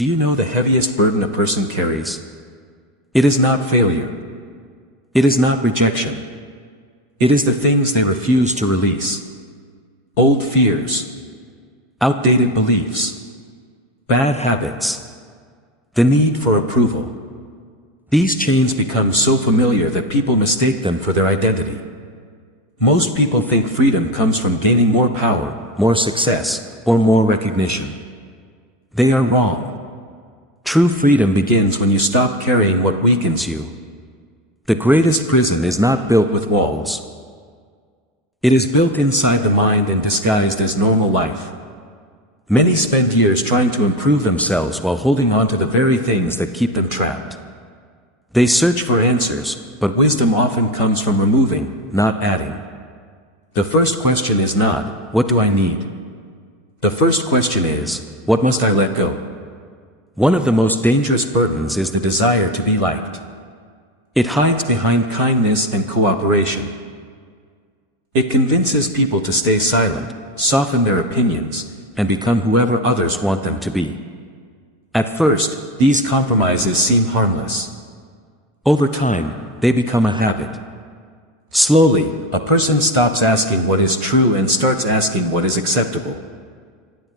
Do you know the heaviest burden a person carries? It is not failure. It is not rejection. It is the things they refuse to release. Old fears. Outdated beliefs. Bad habits. The need for approval. These chains become so familiar that people mistake them for their identity. Most people think freedom comes from gaining more power, more success, or more recognition. They are wrong. True freedom begins when you stop carrying what weakens you. The greatest prison is not built with walls. It is built inside the mind and disguised as normal life. Many spend years trying to improve themselves while holding on to the very things that keep them trapped. They search for answers, but wisdom often comes from removing, not adding. The first question is not, what do I need? The first question is, what must I let go? One of the most dangerous burdens is the desire to be liked. It hides behind kindness and cooperation. It convinces people to stay silent, soften their opinions, and become whoever others want them to be. At first, these compromises seem harmless. Over time, they become a habit. Slowly, a person stops asking what is true and starts asking what is acceptable.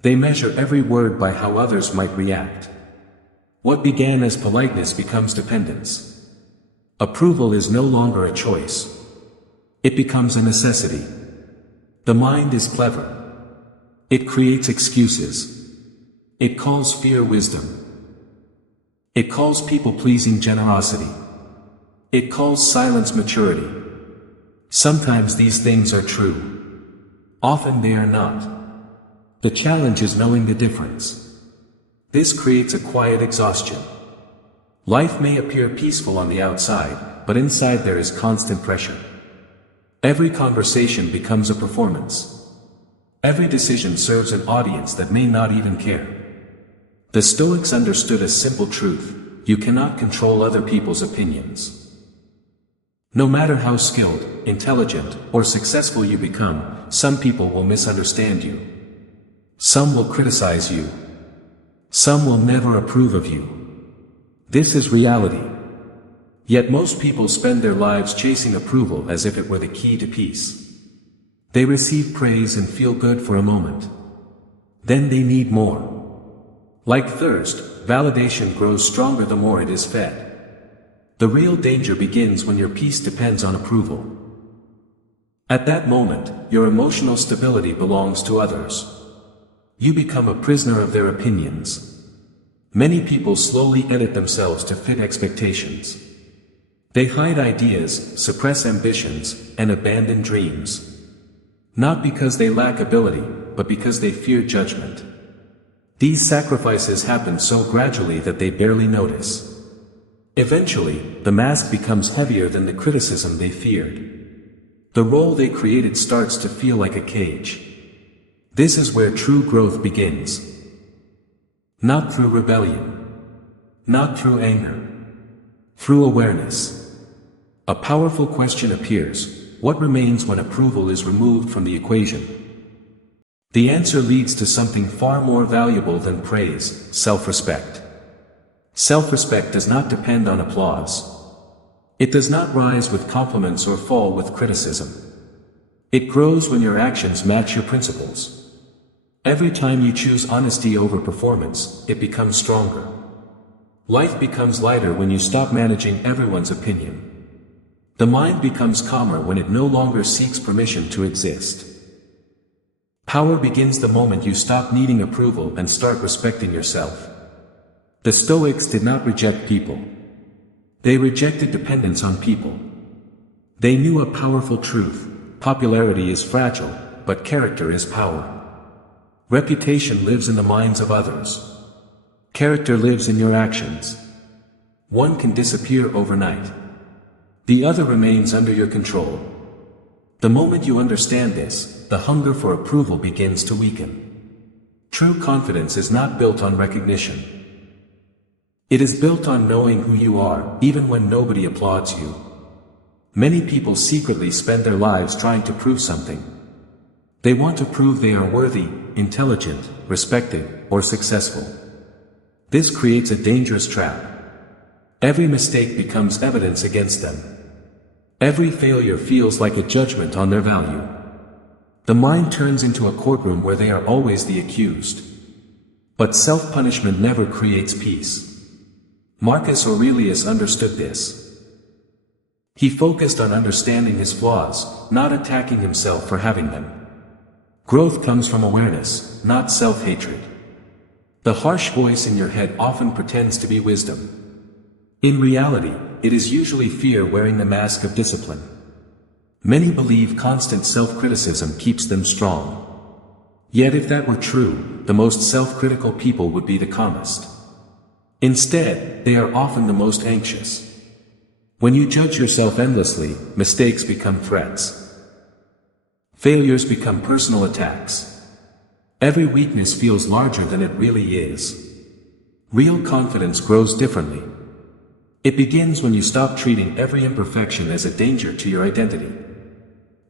They measure every word by how others might react. What began as politeness becomes dependence. Approval is no longer a choice. It becomes a necessity. The mind is clever. It creates excuses. It calls fear wisdom. It calls people-pleasing generosity. It calls silence maturity. Sometimes these things are true. Often they are not. The challenge is knowing the difference. This creates a quiet exhaustion. Life may appear peaceful on the outside, but inside there is constant pressure. Every conversation becomes a performance. Every decision serves an audience that may not even care. The Stoics understood a simple truth: you cannot control other people's opinions. No matter how skilled, intelligent, or successful you become, some people will misunderstand you. Some will criticize you. Some will never approve of you. This is reality. Yet most people spend their lives chasing approval as if it were the key to peace. They receive praise and feel good for a moment. Then they need more. Like thirst, validation grows stronger the more it is fed. The real danger begins when your peace depends on approval. At that moment, your emotional stability belongs to others. You become a prisoner of their opinions. Many people slowly edit themselves to fit expectations. They hide ideas, suppress ambitions, and abandon dreams. Not because they lack ability, but because they fear judgment. These sacrifices happen so gradually that they barely notice. Eventually, the mask becomes heavier than the criticism they feared. The role they created starts to feel like a cage. This is where true growth begins. Not through rebellion. Not through anger. Through awareness. A powerful question appears: what remains when approval is removed from the equation? The answer leads to something far more valuable than praise: self-respect. Self-respect does not depend on applause. It does not rise with compliments or fall with criticism. It grows when your actions match your principles. Every time you choose honesty over performance, it becomes stronger. Life becomes lighter when you stop managing everyone's opinion. The mind becomes calmer when it no longer seeks permission to exist. Power begins the moment you stop needing approval and start respecting yourself. The Stoics did not reject people. They rejected dependence on people. They knew a powerful truth: popularity is fragile, but character is power. Reputation lives in the minds of others. Character lives in your actions. One can disappear overnight. The other remains under your control. The moment you understand this, the hunger for approval begins to weaken. True confidence is not built on recognition. It is built on knowing who you are, even when nobody applauds you. Many people secretly spend their lives trying to prove something. They want to prove they are worthy, intelligent, respected, or successful. This creates a dangerous trap. Every mistake becomes evidence against them. Every failure feels like a judgment on their value. The mind turns into a courtroom where they are always the accused. But self-punishment never creates peace. Marcus Aurelius understood this. He focused on understanding his flaws, not attacking himself for having them. Growth comes from awareness, not self-hatred. The harsh voice in your head often pretends to be wisdom. In reality, it is usually fear wearing the mask of discipline. Many believe constant self-criticism keeps them strong. Yet if that were true, the most self-critical people would be the calmest. Instead, they are often the most anxious. When you judge yourself endlessly, mistakes become threats. Failures become personal attacks. Every weakness feels larger than it really is. Real confidence grows differently. It begins when you stop treating every imperfection as a danger to your identity.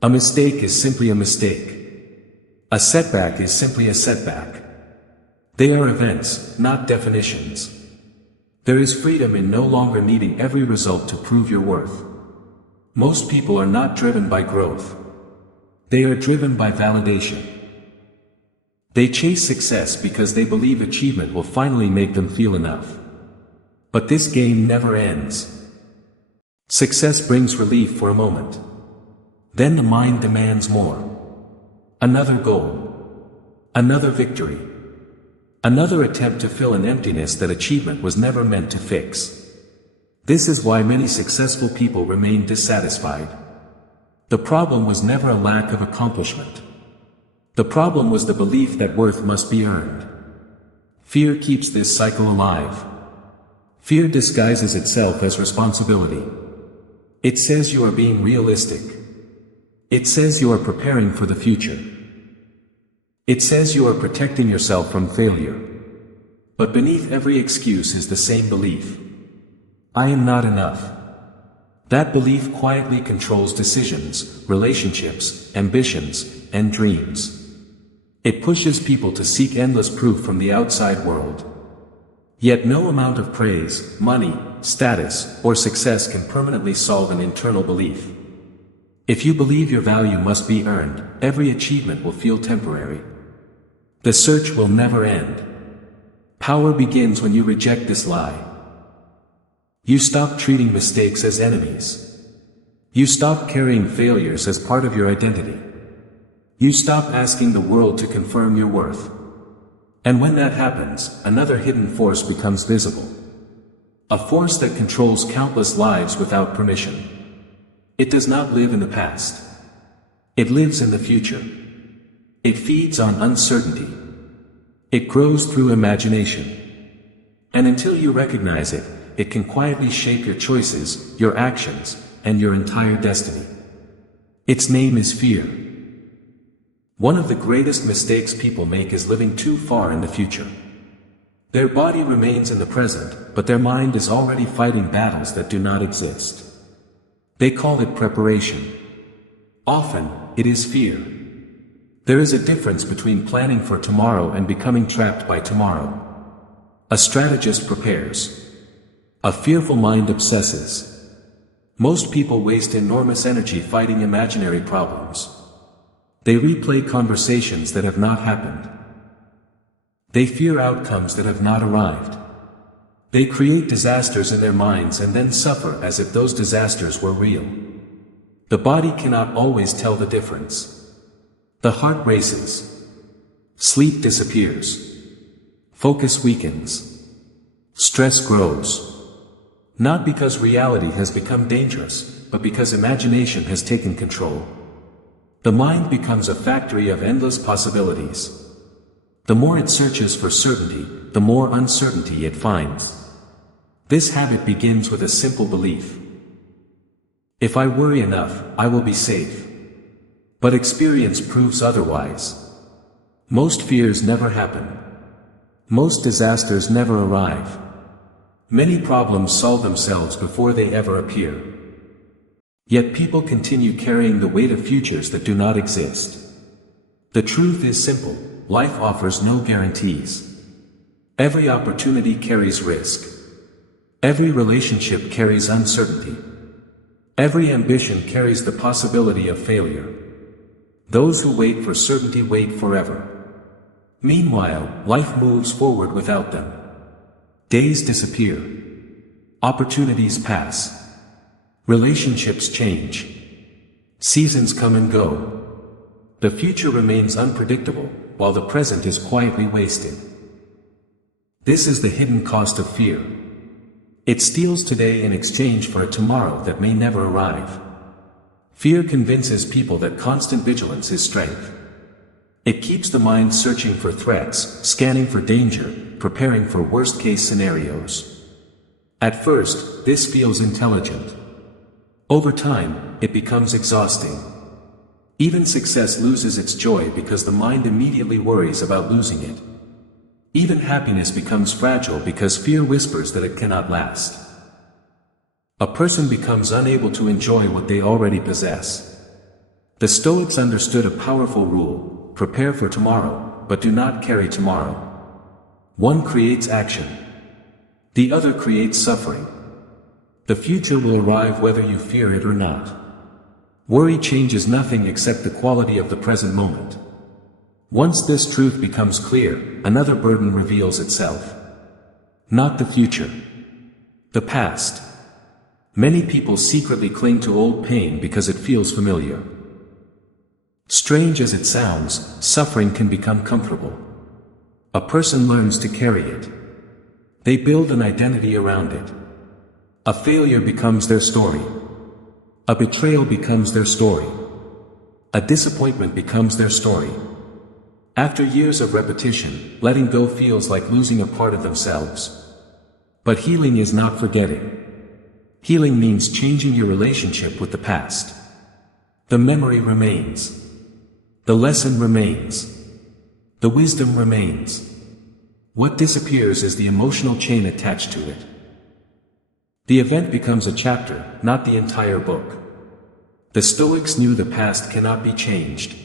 A mistake is simply a mistake. A setback is simply a setback. They are events, not definitions. There is freedom in no longer needing every result to prove your worth. Most people are not driven by growth. They are driven by validation. They chase success because they believe achievement will finally make them feel enough. But this game never ends. Success brings relief for a moment. Then the mind demands more. Another goal. Another victory. Another attempt to fill an emptiness that achievement was never meant to fix. This is why many successful people remain dissatisfied. The problem was never a lack of accomplishment. The problem was the belief that worth must be earned. Fear keeps this cycle alive. Fear disguises itself as responsibility. It says you are being realistic. It says you are preparing for the future. It says you are protecting yourself from failure. But beneath every excuse is the same belief. I am not enough. That belief quietly controls decisions, relationships, ambitions, and dreams. It pushes people to seek endless proof from the outside world. Yet no amount of praise, money, status, or success can permanently solve an internal belief. If you believe your value must be earned, every achievement will feel temporary. The search will never end. Power begins when you reject this lie. You stop treating mistakes as enemies. You stop carrying failures as part of your identity. You stop asking the world to confirm your worth. And when that happens, another hidden force becomes visible. A force that controls countless lives without permission. It does not live in the past. It lives in the future. It feeds on uncertainty. It grows through imagination. And until you recognize it, it can quietly shape your choices, your actions, and your entire destiny. Its name is fear. One of the greatest mistakes people make is living too far in the future. Their body remains in the present, but their mind is already fighting battles that do not exist. They call it preparation. Often, it is fear. There is a difference between planning for tomorrow and becoming trapped by tomorrow. A strategist prepares. A fearful mind obsesses. Most people waste enormous energy fighting imaginary problems. They replay conversations that have not happened. They fear outcomes that have not arrived. They create disasters in their minds and then suffer as if those disasters were real. The body cannot always tell the difference. The heart races. Sleep disappears. Focus weakens. Stress grows. Not because reality has become dangerous, but because imagination has taken control. The mind becomes a factory of endless possibilities. The more it searches for certainty, the more uncertainty it finds. This habit begins with a simple belief. If I worry enough, I will be safe. But experience proves otherwise. Most fears never happen. Most disasters never arrive. Many problems solve themselves before they ever appear. Yet people continue carrying the weight of futures that do not exist. The truth is simple, life offers no guarantees. Every opportunity carries risk. Every relationship carries uncertainty. Every ambition carries the possibility of failure. Those who wait for certainty wait forever. Meanwhile, life moves forward without them. Days disappear. Opportunities pass. Relationships change. Seasons come and go. The future remains unpredictable, while the present is quietly wasted. This is the hidden cost of fear. It steals today in exchange for a tomorrow that may never arrive. Fear convinces people that constant vigilance is strength. It keeps the mind searching for threats, scanning for danger, preparing for worst-case scenarios. At first, this feels intelligent. Over time, it becomes exhausting. Even success loses its joy because the mind immediately worries about losing it. Even happiness becomes fragile because fear whispers that it cannot last. A person becomes unable to enjoy what they already possess. The Stoics understood a powerful rule: prepare for tomorrow, but do not carry tomorrow. One creates action. The other creates suffering. The future will arrive whether you fear it or not. Worry changes nothing except the quality of the present moment. Once this truth becomes clear, another burden reveals itself. Not the future. The past. Many people secretly cling to old pain because it feels familiar. Strange as it sounds, suffering can become comfortable. A person learns to carry it. They build an identity around it. A failure becomes their story. A betrayal becomes their story. A disappointment becomes their story. After years of repetition, letting go feels like losing a part of themselves. But healing is not forgetting. Healing means changing your relationship with the past. The memory remains. The lesson remains. The wisdom remains. What disappears is the emotional chain attached to it. The event becomes a chapter, not the entire book. The Stoics knew the past cannot be changed.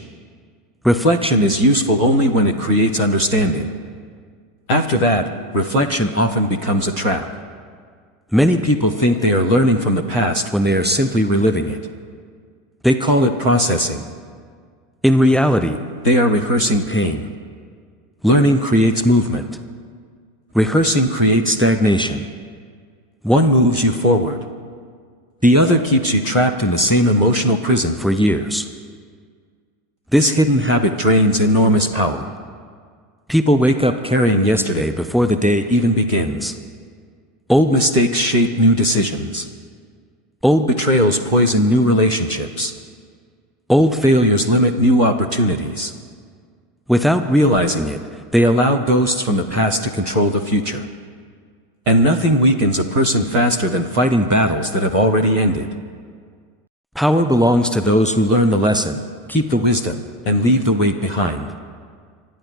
Reflection is useful only when it creates understanding. After that, reflection often becomes a trap. Many people think they are learning from the past when they are simply reliving it. They call it processing. In reality, they are rehearsing pain. Learning creates movement. Rehearsing creates stagnation. One moves you forward. The other keeps you trapped in the same emotional prison for years. This hidden habit drains enormous power. People wake up carrying yesterday before the day even begins. Old mistakes shape new decisions. Old betrayals poison new relationships. Old failures limit new opportunities. Without realizing it, they allow ghosts from the past to control the future. And nothing weakens a person faster than fighting battles that have already ended. Power belongs to those who learn the lesson, keep the wisdom, and leave the weight behind.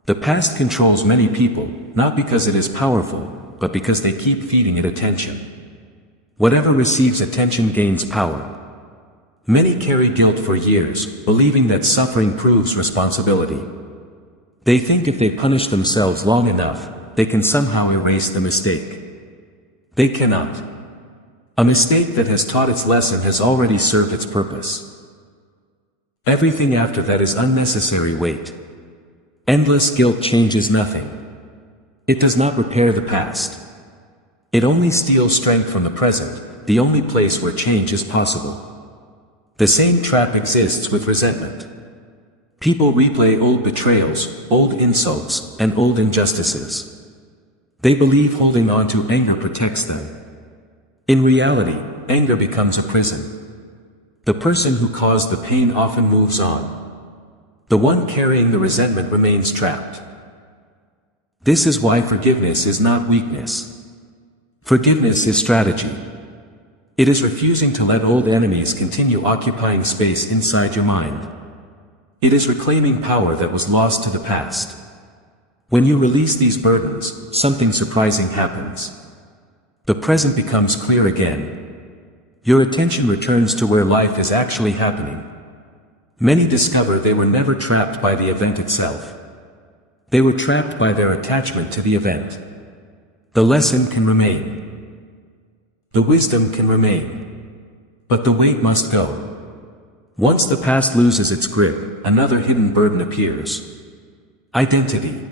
The past controls many people, not because it is powerful, but because they keep feeding it attention. Whatever receives attention gains power. Many carry guilt for years, believing that suffering proves responsibility. They think if they punish themselves long enough, they can somehow erase the mistake. They cannot. A mistake that has taught its lesson has already served its purpose. Everything after that is unnecessary weight. Endless guilt changes nothing. It does not repair the past. It only steals strength from the present, the only place where change is possible. The same trap exists with resentment. People replay old betrayals, old insults, and old injustices. They believe holding on to anger protects them. In reality, anger becomes a prison. The person who caused the pain often moves on. The one carrying the resentment remains trapped. This is why forgiveness is not weakness. Forgiveness is strategy. It is refusing to let old enemies continue occupying space inside your mind. It is reclaiming power that was lost to the past. When you release these burdens, something surprising happens. The present becomes clear again. Your attention returns to where life is actually happening. Many discover they were never trapped by the event itself. They were trapped by their attachment to the event. The lesson can remain. The wisdom can remain. But the weight must go. Once the past loses its grip, another hidden burden appears. Identity.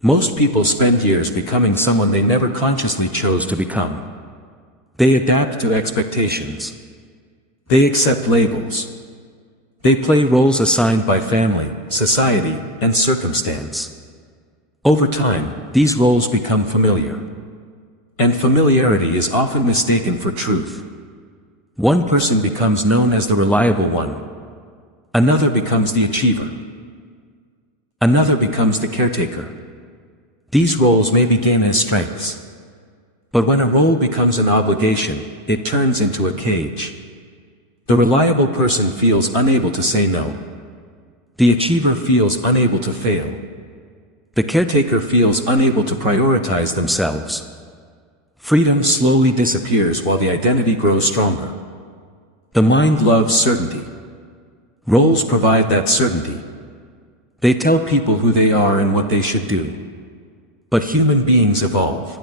Most people spend years becoming someone they never consciously chose to become. They adapt to expectations. They accept labels. They play roles assigned by family, society, and circumstance. Over time, these roles become familiar. And familiarity is often mistaken for truth. One person becomes known as the reliable one. Another becomes the achiever. Another becomes the caretaker. These roles may begin as strengths. But when a role becomes an obligation, it turns into a cage. The reliable person feels unable to say no. The achiever feels unable to fail. The caretaker feels unable to prioritize themselves. Freedom slowly disappears while the identity grows stronger. The mind loves certainty. Roles provide that certainty. They tell people who they are and what they should do. But human beings evolve.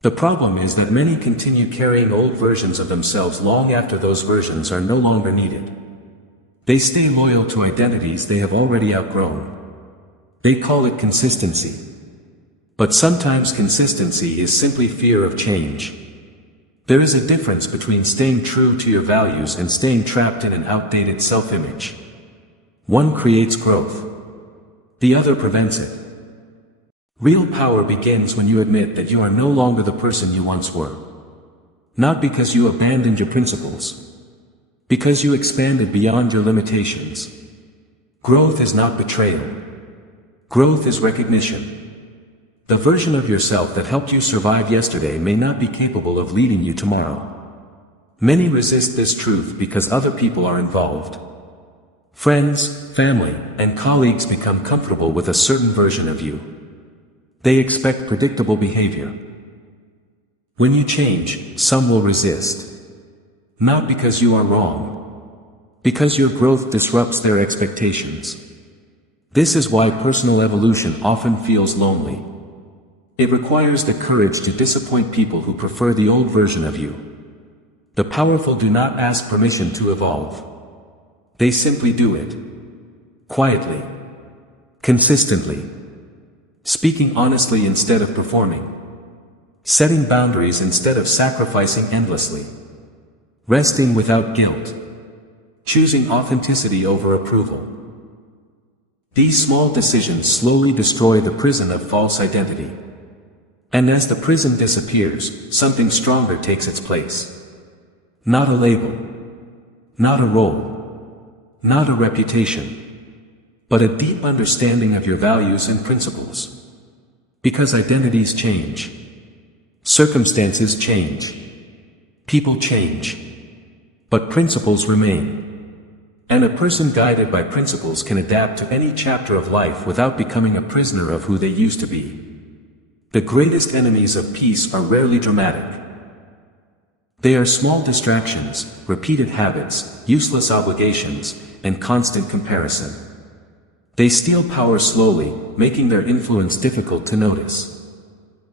The problem is that many continue carrying old versions of themselves long after those versions are no longer needed. They stay loyal to identities they have already outgrown. They call it consistency. But sometimes consistency is simply fear of change. There is a difference between staying true to your values and staying trapped in an outdated self-image. One creates growth. The other prevents it. Real power begins when you admit that you are no longer the person you once were. Not because you abandoned your principles. Because you expanded beyond your limitations. Growth is not betrayal. Growth is recognition. The version of yourself that helped you survive yesterday may not be capable of leading you tomorrow. Many resist this truth because other people are involved. Friends, family, and colleagues become comfortable with a certain version of you. They expect predictable behavior. When you change, some will resist. Not because you are wrong. Because your growth disrupts their expectations. This is why personal evolution often feels lonely. It requires the courage to disappoint people who prefer the old version of you. The powerful do not ask permission to evolve. They simply do it. Quietly. Consistently. Speaking honestly instead of performing. Setting boundaries instead of sacrificing endlessly. Resting without guilt. Choosing authenticity over approval. These small decisions slowly destroy the prison of false identity. And as the prison disappears, something stronger takes its place. Not a label. Not a role. Not a reputation. But a deep understanding of your values and principles. Because identities change. Circumstances change. People change. But principles remain. And a person guided by principles can adapt to any chapter of life without becoming a prisoner of who they used to be. The greatest enemies of peace are rarely dramatic. They are small distractions, repeated habits, useless obligations, and constant comparison. They steal power slowly, making their influence difficult to notice.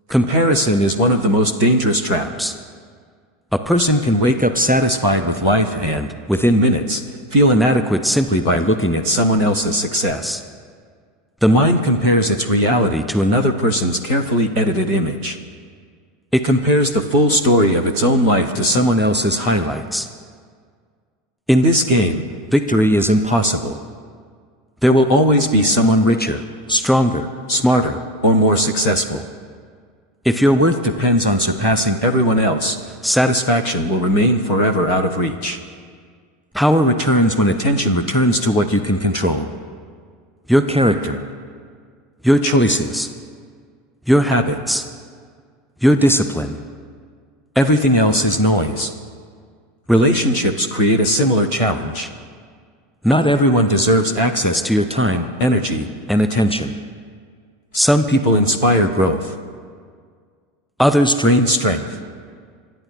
Comparison is one of the most dangerous traps. A person can wake up satisfied with life and, within minutes, feel inadequate simply by looking at someone else's success. The mind compares its reality to another person's carefully edited image. It compares the full story of its own life to someone else's highlights. In this game, victory is impossible. There will always be someone richer, stronger, smarter, or more successful. If your worth depends on surpassing everyone else, satisfaction will remain forever out of reach. Power returns when attention returns to what you can control. Your character. Your choices. Your habits. Your discipline. Everything else is noise. Relationships create a similar challenge. Not everyone deserves access to your time, energy, and attention. Some people inspire growth. Others drain strength.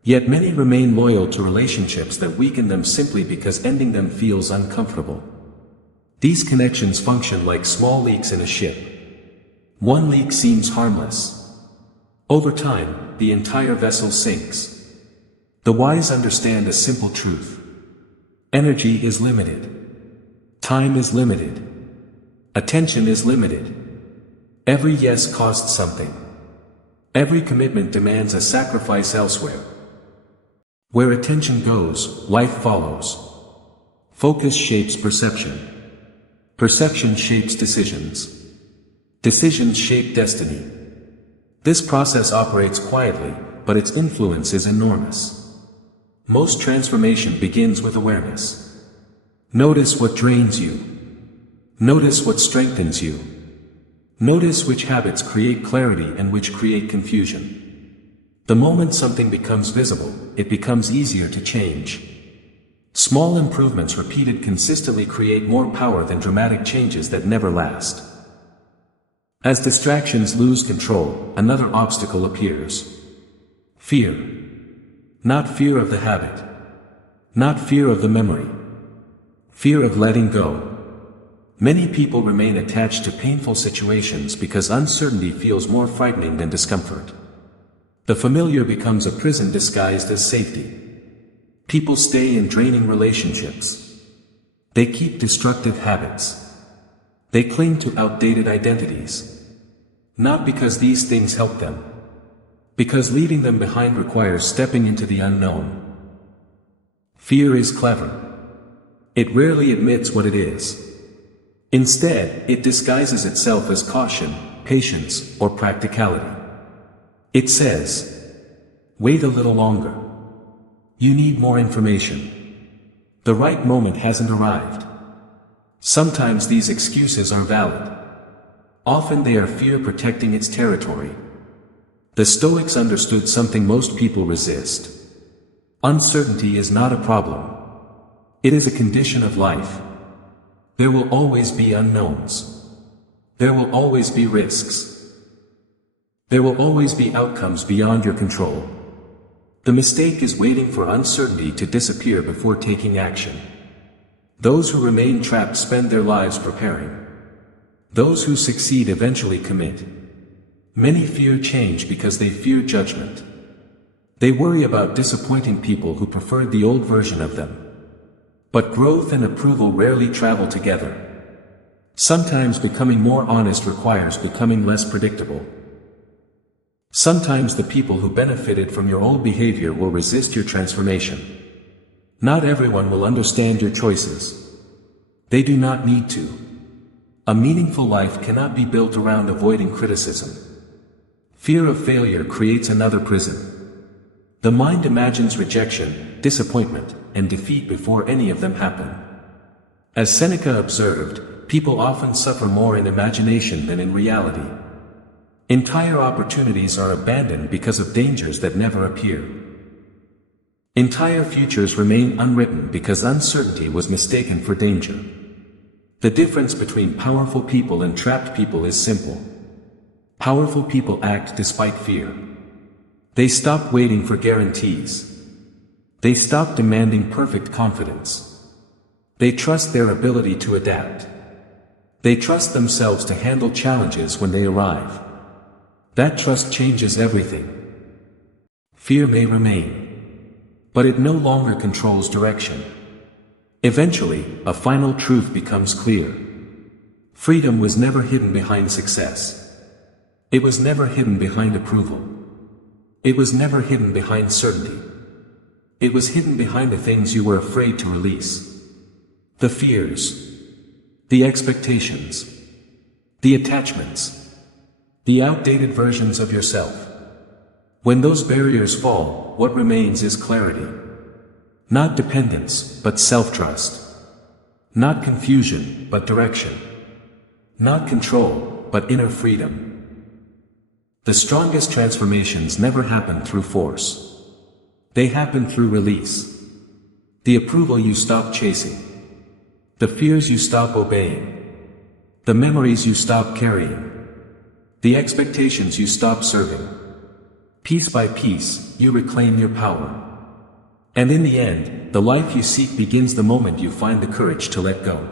Yet many remain loyal to relationships that weaken them simply because ending them feels uncomfortable. These connections function like small leaks in a ship. One leak seems harmless. Over time, the entire vessel sinks. The wise understand a simple truth. Energy is limited. Time is limited. Attention is limited. Every yes costs something. Every commitment demands a sacrifice elsewhere. Where attention goes, life follows. Focus shapes perception. Perception shapes decisions. Decisions shape destiny. This process operates quietly, but its influence is enormous. Most transformation begins with awareness. Notice what drains you. Notice what strengthens you. Notice which habits create clarity and which create confusion. The moment something becomes visible, it becomes easier to change. Small improvements repeated consistently create more power than dramatic changes that never last. As distractions lose control, another obstacle appears. Fear. Not fear of the habit. Not fear of the memory. Fear of letting go. Many people remain attached to painful situations because uncertainty feels more frightening than discomfort. The familiar becomes a prison disguised as safety. People stay in draining relationships. They keep destructive habits. They cling to outdated identities. Not because these things help them. Because leaving them behind requires stepping into the unknown. Fear is clever. It rarely admits what it is. Instead, it disguises itself as caution, patience, or practicality. It says, "Wait a little longer. You need more information. The right moment hasn't arrived." Sometimes these excuses are valid. Often they are fear protecting its territory. The Stoics understood something most people resist. Uncertainty is not a problem. It is a condition of life. There will always be unknowns. There will always be risks. There will always be outcomes beyond your control. The mistake is waiting for uncertainty to disappear before taking action. Those who remain trapped spend their lives preparing. Those who succeed eventually commit. Many fear change because they fear judgment. They worry about disappointing people who preferred the old version of them. But growth and approval rarely travel together. Sometimes becoming more honest requires becoming less predictable. Sometimes the people who benefited from your old behavior will resist your transformation. Not everyone will understand your choices. They do not need to. A meaningful life cannot be built around avoiding criticism. Fear of failure creates another prison. The mind imagines rejection, disappointment, and defeat before any of them happen. As Seneca observed, people often suffer more in imagination than in reality. Entire opportunities are abandoned because of dangers that never appear. Entire futures remain unwritten because uncertainty was mistaken for danger. The difference between powerful people and trapped people is simple. Powerful people act despite fear. They stop waiting for guarantees. They stop demanding perfect confidence. They trust their ability to adapt. They trust themselves to handle challenges when they arrive. That trust changes everything. Fear may remain, but it no longer controls direction. Eventually, a final truth becomes clear. Freedom was never hidden behind success. It was never hidden behind approval. It was never hidden behind certainty. It was hidden behind the things you were afraid to release. The fears. The expectations. The attachments. The outdated versions of yourself. When those barriers fall, what remains is clarity. Not dependence, but self-trust. Not confusion, but direction. Not control, but inner freedom. The strongest transformations never happen through force. They happen through release. The approval you stop chasing. The fears you stop obeying. The memories you stop carrying. The expectations you stop serving. Piece by piece, you reclaim your power. And in the end, the life you seek begins the moment you find the courage to let go.